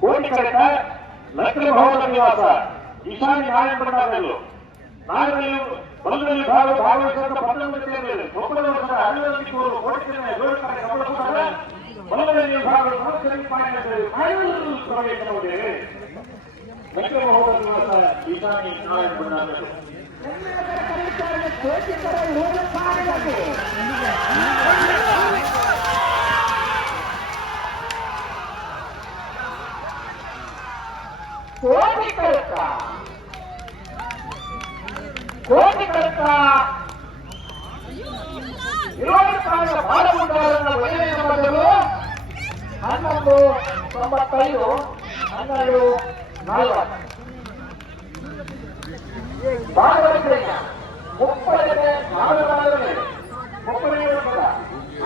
ಕೋಟಿ ಕಡೆತ ಲಕ್ಷ್ಮೀ ಭವನ ನಿವಾಸ ಈಶಾನ್ಯ ನಾರಾಯಣಪಟ್ಟಣದಲ್ಲೂ ನಾಗರಲ್ಲಿ ಬಲದಲ್ಲಿ ಭಾಗವಹಿಸಿದ 19 ಜಿಲ್ಲೆಯಲ್ಲಿ ಒಬ್ಬರ ವರ್ಷದ ಅಭಿವೃದ್ಧಿ ಕೋಟಿ ಬಲದಲ್ಲಿ ಭಾಗಗಳು ಪ್ರವೇಶಿಸುತ್ತೇವೆ. ಲಕ್ಷ್ಮೀ ಭವನ ನಿವಾಸ ಈಶಾನ್ಯ ನಾರಾಯಣಪಟ್ಟಣದಲ್ಲೂ ಕೋಟಿ ಕಡತ 20 ಸಾವಿರ ಬಾಲಮುಂಡಾರನ್ನ ಒಳ್ಳೆಯ ಮೊದಲು 1195 12 ಭಾಗವಹಿಸಿದ 30 ನಾಗರಾಜನೇ 30 ವರ್ಷದ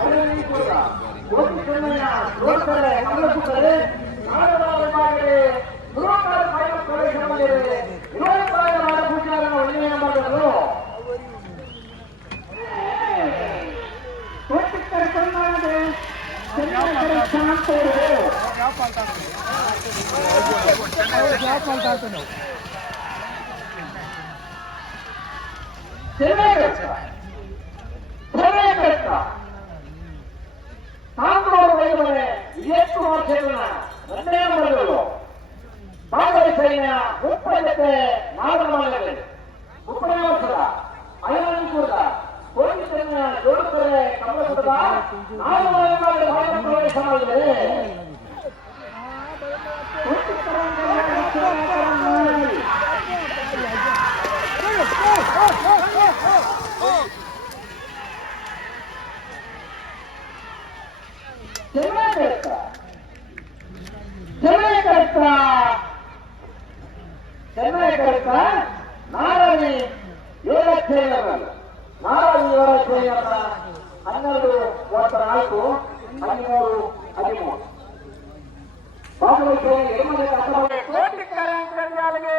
ಅರವಿಂದ ಕೂಡ ಕೋಟಿ ಚೆನ್ನಯ್ಯ ರೋಡ್ತಾರೆ ಕಮಲಸುತ್ತರೆ ನಾಗರಾಜನೇ ಗೃಹಕಾರ ಪ್ರವೇಶ ಮಾಡಿದೆ. 20 ಸಾವಿರ ಬಾಲಮುಂಡಾರನ್ನ ಒಳ್ಳೆಯ ಮೊದಲು ಭಾಗವಹಿಸಿದ 30 ನಾಗರಮಾಲಗಳಲ್ಲಿ 30 ವರ್ಷದ ಅಯ್ಯನಕೂಡ ಕೋಟಿ ಚೆನ್ನಯ್ಯ ಜೋಡುತ್ತಾರೆ ಕಮಲಸುತ್ತದ ನಾಗರಮಾಲಯ ಭಾಗ ಪ್ರವೇಶ ಮಾಡಿದರೆ ಚೆನ್ನೈ ಕಡತ ನಾರಾಯಣಿ ಯೋಗಕ್ಷೇತ್ರದಲ್ಲಿ ನಾರಾಯಣಿ ಯೋಗಕ್ಷೇತ್ರ 12 ವರ್ಷ 4 13 13 ಕೋಟಿ ಕರಂಕಂಜಾಲಿಗೆ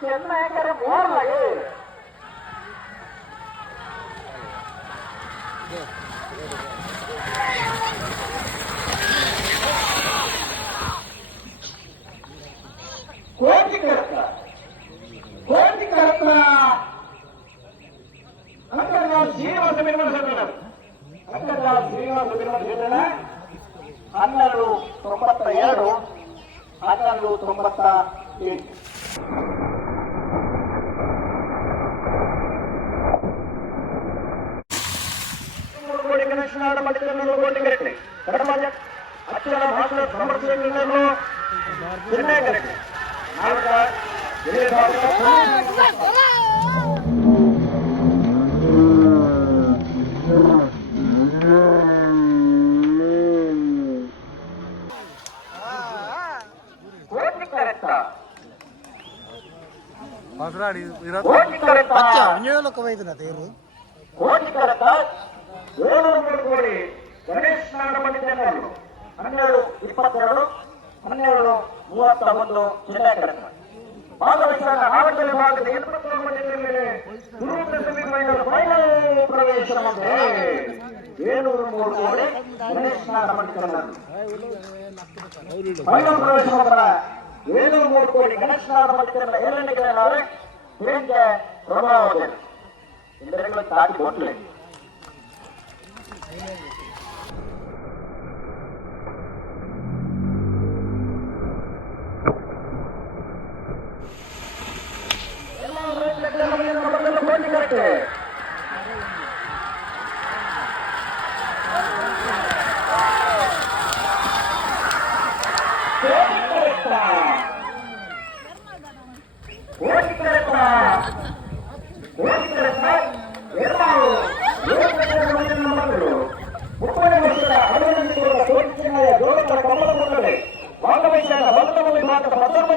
ಚೆನ್ನೈಕರ ಮೋರ್ಲಗೆ ಕೋಟಿ ಕಡತ ಅಂಕರ್ನಾಥ್ ಶ್ರೀನಿವಾಸ ನಿರ್ಮಲಿಸಿದ 1292 1198 ಕೋಟಿ ಗಣೇಶನಾಡ ಮಠದಲ್ಲಿ ಕೋಟಿಗಟ್ಟೆ ಕಡಮಾಜ ಅಕ್ಷರ ಭಾಷಣ ಸಮರ್ಪಣೆಯನ್ನು ಚೆನ್ನೈಕರಕ್ಕೆ ನಾಟಕ ಕೋಟಿ ಗಣೇಶ್ ನಾಡ ಮಂಡಿತನಲ್ಲೂ 1222 1239 ಚೆನ್ನೈಕರಕ್ಕೆ ಭಾಗವಹಿಸಿದ ನಾಲ್ಕನೇ ಭಾಗದ 79 ಜಿಲ್ಲೆಯಲ್ಲಿ ಗುರುವಿನ ಸೆಮಿಫೈನಲ್ ಫೈನಲ್ ಪ್ರವೇಶ ಮಾಡಿದೆ. 703 ಕೋಟಿ ಗಣೇಶ್ ನಾಡ ಮಂಡಿತನಲ್ಲೂ ಫೈನಲ್ ಪ್ರವೇಶ ಮಾಡಿದ 703 ಕೋಟಿ ಗಣೇಶ್ ನಾಡ ಮಂಡಿತನಲ್ಲ ಏನೇನಿದ್ದಾರೆ ತಿರಂಗೆ ಪ್ರಭಾವದಲ್ಲಿ ಇಂದರೆಗಳು ತಾಟಿ ಕೊಟ್ಟಲೆ ಭಾಗವಹಿಸಿದ 19 ವಿಭಾಗದ 19